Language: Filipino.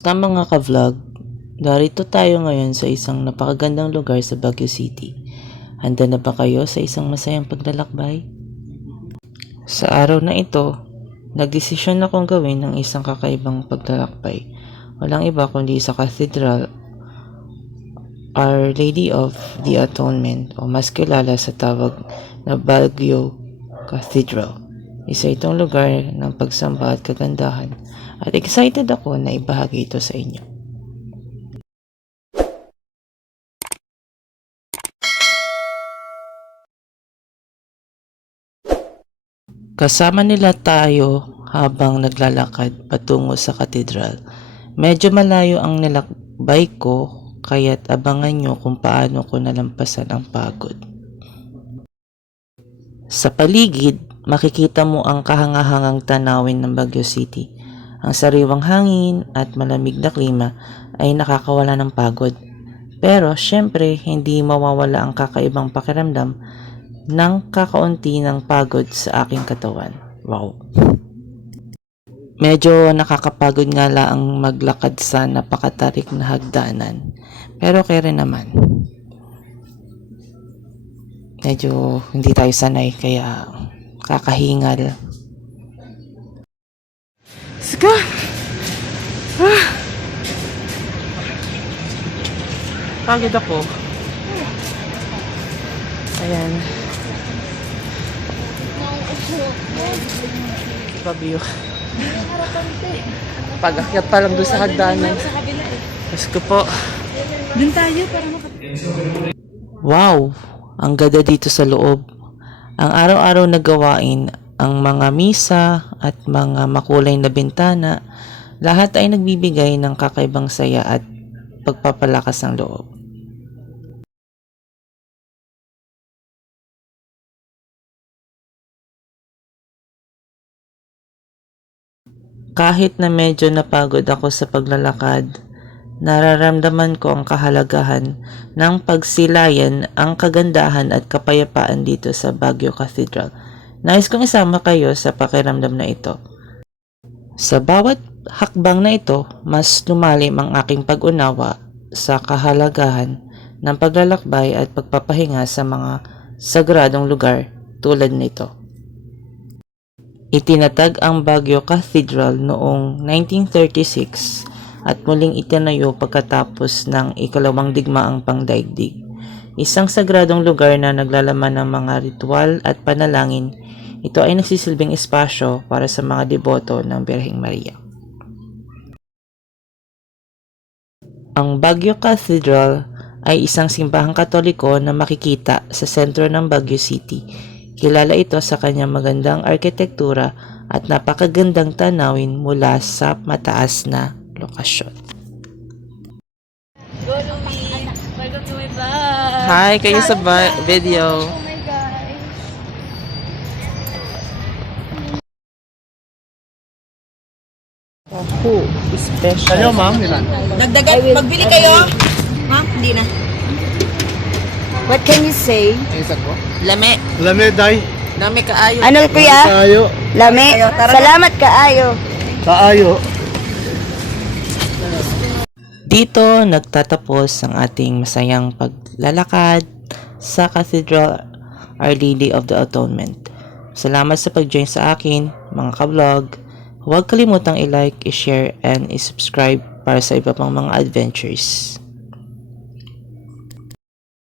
Mga ka-vlog, narito tayo ngayon sa isang napakagandang lugar sa Baguio City. Handa na ba kayo sa isang masayang paglalakbay? Sa araw na ito, nagdesisyon akong gawin ng isang kakaibang paglalakbay. Walang iba kundi sa Cathedral, Our Lady of the Atonement o mas kilala sa tawag na Baguio Cathedral. Isa itong lugar ng pagsamba at kagandahan at excited ako na ibahagi ito sa inyo. Kasama nila tayo habang naglalakad patungo sa katedral. Medyo malayo ang nilakbay ko, kaya't abangan nyo kung paano ko nalampasan ang pagod. Sa paligid, makikita mo ang kahangahangang tanawin ng Baguio City. Ang sariwang hangin at malamig na klima ay nakakawala ng pagod. Pero syempre, hindi mawawala ang kakaibang pakiramdam ng kakaunti ng pagod sa aking katawan. Wow! Medyo nakakapagod nga lang maglakad sa napakatarik na hagdanan. Pero kaya rin naman. Medyo hindi tayo sanay kaya kakahingal. Let's go! Pagod ako. Ayan. Baguio. Pag-akyat pa lang doon sa hagdanan. Let's go po. Doon tayo para Wow! Ang ganda dito sa loob. Ang araw-araw na gawain, ang mga misa at mga makulay na bintana, lahat ay nagbibigay ng kakaibang saya at pagpapalakas ng loob. Kahit na medyo napagod ako sa paglalakad, nararamdaman ko ang kahalagahan ng pagsilayan ang kagandahan at kapayapaan dito sa Baguio Cathedral. Nais kong isama kayo sa pakiramdam na ito. Sa bawat hakbang na ito, mas lumalim ang aking pag-unawa sa kahalagahan ng paglalakbay at pagpapahinga sa mga sagradong lugar tulad nito. Itinatag ang Baguio Cathedral noong 1936 at muling itinayo pagkatapos ng ikalawang digmaang pangdaigdig. Isang sagradong lugar na naglalaman ng mga ritual at panalangin, ito ay nagsisilbing espasyo para sa mga deboto ng Birheng Maria. Ang Baguio Cathedral ay isang simbahang Katoliko na makikita sa sentro ng Baguio City. Kilala ito sa kanyang magandang arkitektura at napakagandang tanawin mula sa mataas na lokasyon. Go, Louie! Welcome to my vlog! Hi, kayo sa video. Oh my God! Oh, special. Kayo, ma'am, ilan? Dagdagan, magbili kayo? Ma'am, hindi na. What can you say? Isa ko? Lame. Lame, day. Nami kaayo. Ano kuya? Kaayo. Lami? Salamat kaayo. Kaayo. Dito nagtatapos ang ating masayang paglalakad sa Cathedral Our Lady of the Atonement. Salamat sa pag-join sa akin, mga ka-vlog. Huwag kalimutang i-like, i-share, and i-subscribe para sa iba pang mga adventures.